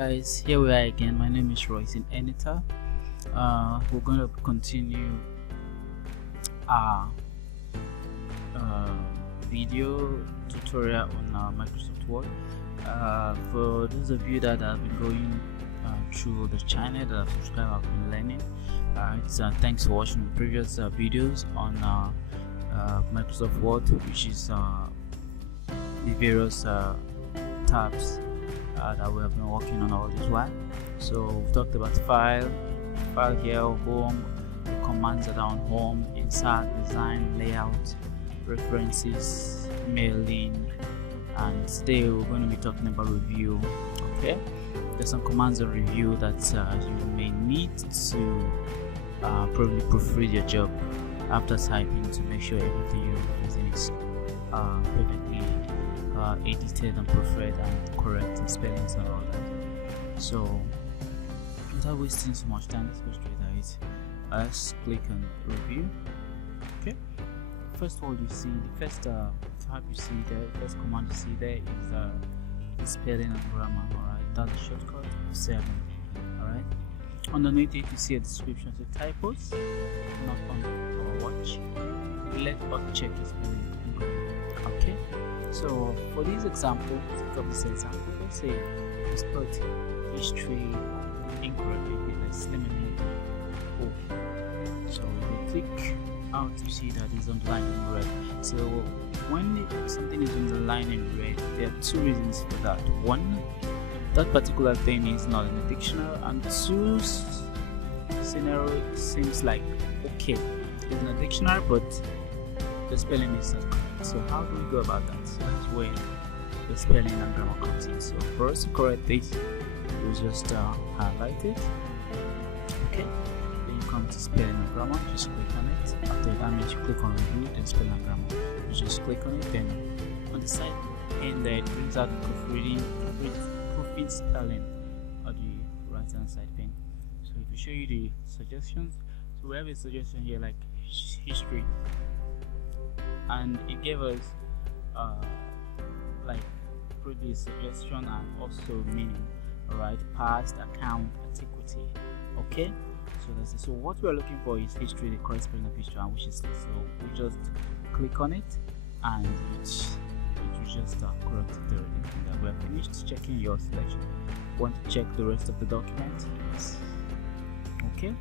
guys, here we are again. My name is Royce in Enita. We're going to continue our video tutorial on Microsoft Word. For those of you that have been going through the channel, that have subscribed, have been learning, thanks for watching the previous videos on Microsoft Word, which is the various tabs that we have been working on all this while. So we've talked about file here, home, the commands that are on home, insert, design, layout, references, mailing, and today we're going to be talking about review. Okay, there's some commands on review that you may need to probably proofread your job after typing to make sure everything you're using is perfectly edited and proofread and correct in spellings and all that. So without wasting so much time, let's go straight at it. Let's click on review. Okay, first of all, you see the first tab you see there, first command you see there is the spelling and grammar. Alright, that's the shortcut 7. Alright, underneath it you see a description, so typos not on or watch, let us check your spelling and grammar. Okay, so for this example, let's say you spelled history incorrectly, let's eliminate O. So if you click out, you see that it's underlined in red. So when something is underlined in red, there are two reasons for that. One, that particular thing is not in the dictionary, and two, scenario seems like okay, it's in a dictionary, but the spelling is not correct. So how do we go about that? So that's where the spelling and grammar comes in. So for us to correct this, we'll just highlight it. Okay, then you come to spelling and grammar, just click on it. After that means you click on review, then spelling and grammar. You just click on it, then on the side and there it brings out the proofing spelling on the right hand side pane. So it will show you the suggestions. So we have a suggestion here like history, and it gave us like previous suggestion and also meaning. Alright, past, account, antiquity. Okay, so that's it. So what we are looking for is history, the correct spelling of history, and which is this. So we just click on it and it will just correct it already. And we are finished checking your selection. Want to check the rest of the document? Yes. Okay,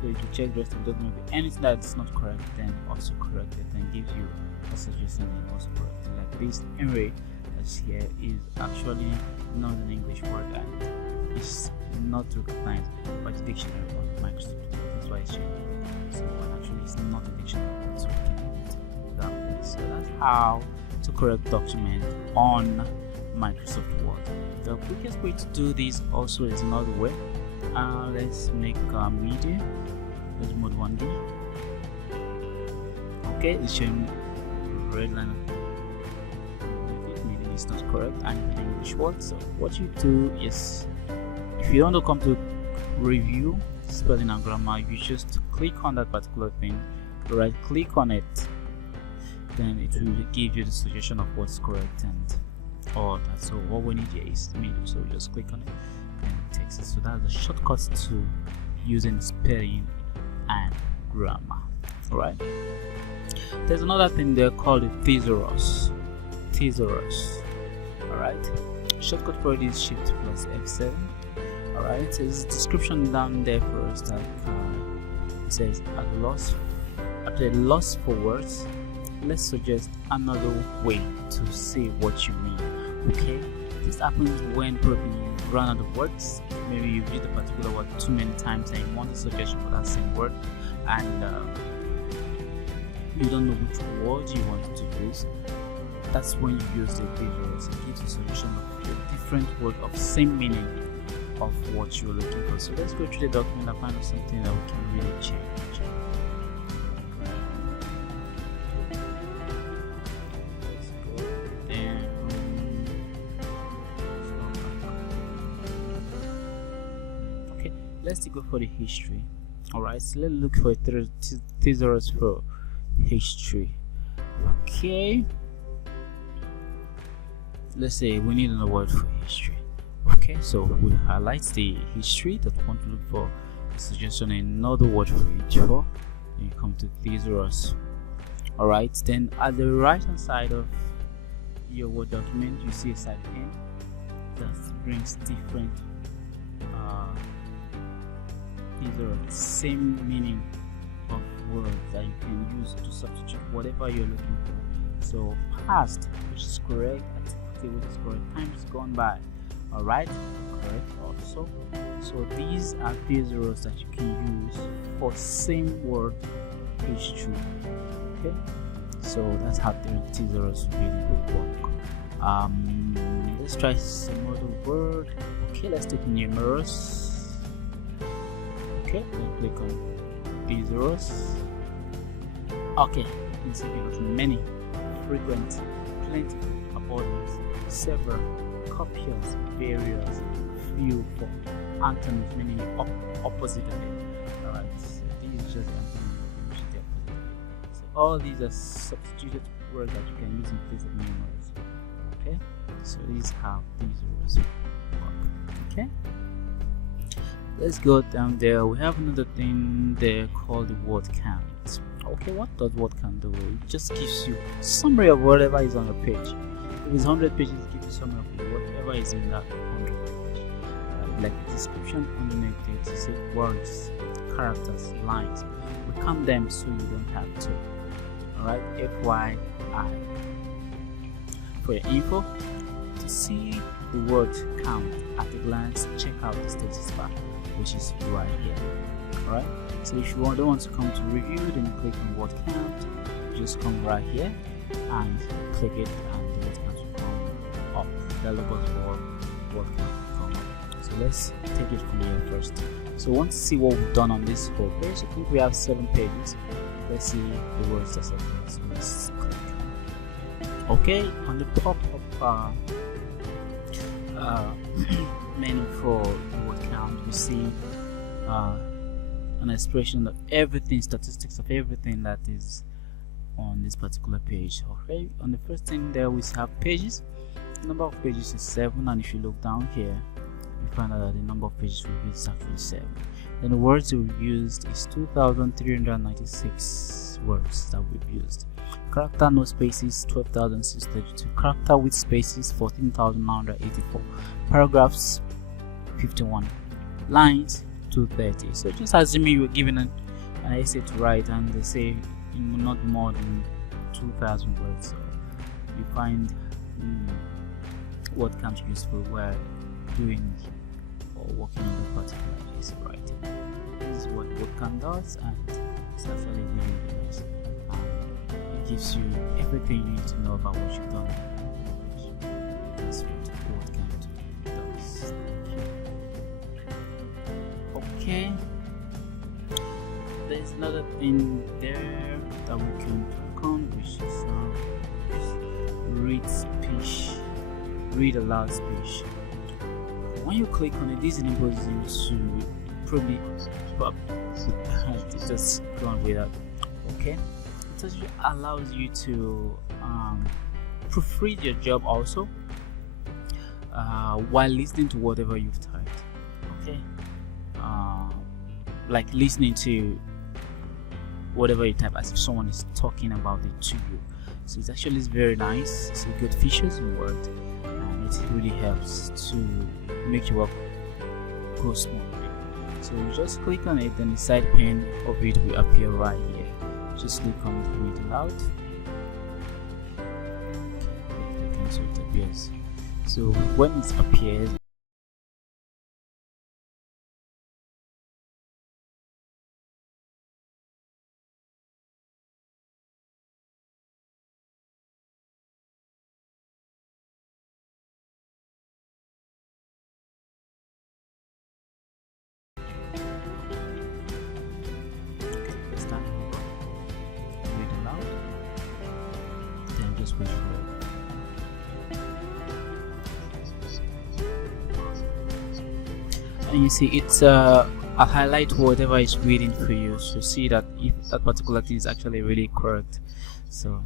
so if you check the rest of the document, anything that is not correct, then also correct it and gives you a suggestion and also correct it. Like this array that's here is actually not an English word and it's not recognized by the dictionary on Microsoft. That's why it's changed. So actually it's not a dictionary word, so we can edit that way. So that's how to correct document on Microsoft Word. The quickest way to do this also is another way. Let's make media. Let's mode 1D. Okay, it's showing red line. Meaning it's not correct and it's an English word. So what you do is, if you want to come to review spelling and grammar, you just click on that particular thing, right click on it, then it will give you the suggestion of what's correct and all that. So what we need here is the middle, so we just click on it and it takes it. So that's the shortcut to using spelling and grammar. Alright, there's another thing there called the Thesaurus. Alright, shortcut for it is Shift plus F7. Alright, so there's a description down there for us that it says at a loss for words, let's suggest another way to say what you mean. Okay, this happens when probably you run out of words. Maybe you've used a particular word too many times and you want a suggestion for that same word, and you don't know which word you want to use. That's when you use the Thesaurus. It gives you a suggestion of a different word of same meaning of what you're looking for. So let's go through the document and find out something that we can really change. Let's go for the history. Alright, so let's look for a thesaurus for history. Okay, let's say we need another word for history. Okay, so we highlight the history that we want to look for. Suggestion another word for each for. Then you come to Thesaurus. Alright, then at the right hand side of your Word document, you see a side pane that brings different either same meaning of words that you can use to substitute whatever you're looking for. So past, which is correct, activity, which is correct, times gone by. Alright, correct also. So these are thesaurus that you can use for same word page 2. Okay, so that's how the thesaurus really would work. Let's try some other word. Okay, let's take numerous. Okay, then click on thesaurus. Okay, you can see we got many, frequent, plentiful, abundant, several, copious, various, few, for antonyms, meaning opposite of it. Alright, so these are just antonyms, which is the opposite. So all these are substituted words that you can use in place of numerous. Okay, so these have thesaurus work. Okay, let's go down there. We have another thing there called the word count. Okay, what does word count do? It just gives you summary of whatever is on your page. If it's 100 pages, it gives you summary of whatever is in that 100 page. Like the description underneath it, say words, characters, lines. We count them so you don't have to. Alright, FYI. For your info, to see the word count at a glance, check out the status bar, which is right here. Alright, so if you don't want to come to review, then you click on word count. You just come right here and click it, and the word count will come up. The logo for word count will come up. So let's take it from here first. So we want to see what we've done on this whole page. I think we have 7 pages. Let's see the words that's up there. So let's click. Okay, on the pop-up menu for the word count, we see an expression of everything, statistics of everything that is on this particular page. Okay, on the first thing there we have pages. The number of pages is 7, and if you look down here, you find out that the number of pages we've used is actually 7. Then the words we've used is 2,396 words that we've used. Character no spaces 12,632. Character with spaces 14,984. Paragraphs 51. Lines 230. So just assuming you were given an essay to write and they say not more than 2,000 words, so you find word count useful while doing or working on that particular essay writing. This is what word count does, and it's actually really nice. It gives you everything you need to know about what you've done. That's what word count does. Okay, there's another thing there that we can click on, which is read speech, read aloud speech. When you click on it, this enables you to probably just go on with that. Okay, it just allows you to proofread your job also while listening to whatever you've typed. Okay, like listening to whatever you type as if someone is talking about it to you. So it's actually very nice. It's a good features in Word, and it really helps to make your work go smoothly. So you just click on it, and the side pane of it will appear right here. Just click on read aloud. Okay, so it appears. So when it appears, wait for it. And you see it's I'll highlight whatever is reading for you, so see that if that particular thing is actually really correct. So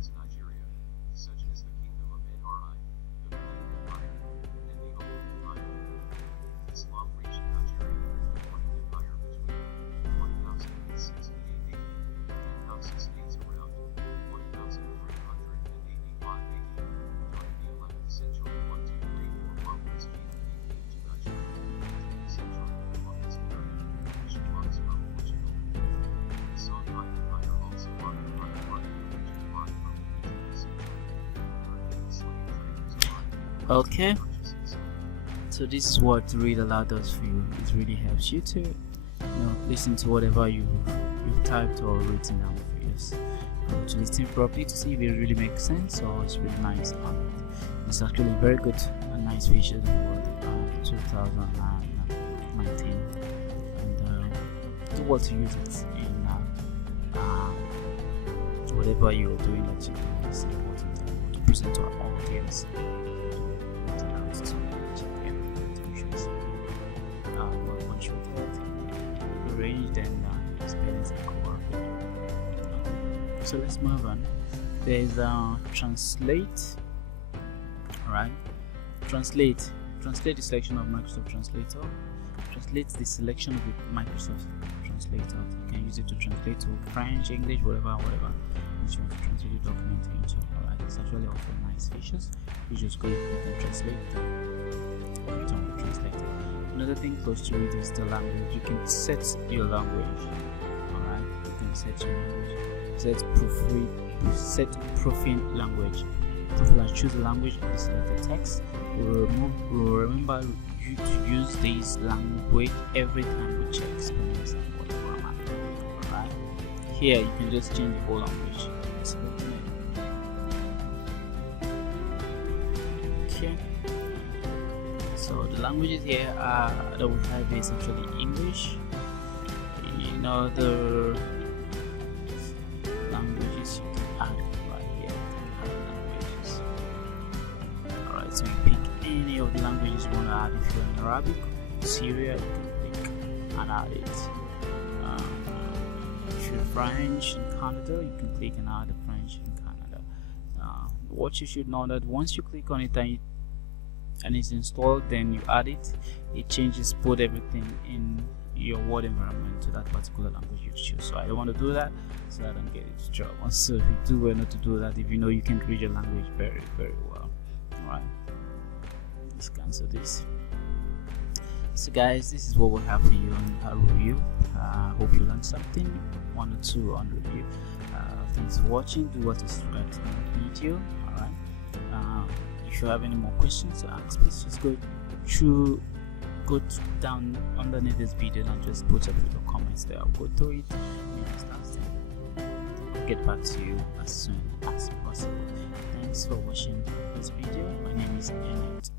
Okay, so this is what to read aloud does for you. It really helps you to listen to whatever you've typed or written down for years. To listen properly to see if it really makes sense or it's really nice. It's actually very good and nice feature for 2019, and do what to use it in whatever you're doing that you know is important to present to our audience. Arranged and spellings and correct. So let's move on. There's translate. Alright, translate the selection of Microsoft Translator. Translate the selection of the Microsoft Translator. You can use it to translate to French, English, whatever which you want to translate your document into. Alright, it's actually offer nice features. You just go and translate. Another thing close to it is the language. You can set your language. Alright, you can set your language. Set proofing language. So if I choose a language and select the text, we'll remember you to use this language every time we check spellings and word grammar. Alright, here you can just change the whole language. Okay. So the languages here that we have is actually English. The languages you can add right here. Languages. Alright, so you pick any of the languages you want to add. If you're in Arabic, Syria, you can click and add it. If you're French in Canada, you can click and add the French in Canada. What you should know that once you click on it and it's installed, then you add it, changes, put everything in your word environment to that particular language you choose. So I don't want to do that, so I don't get into trouble. So if you do well not to do that, if you know you can read your language very well. Alright, let's cancel this. So guys, this is what we have for you on our review. Hope you learned something, one or two on review. Thanks for watching. Do what to subscribe to the video. Alright, if you have any more questions to ask, please just go down underneath this video and just put up your comments there. I'll go through it and I'll get back to you as soon as possible. Thanks for watching this video. My name is Emmett.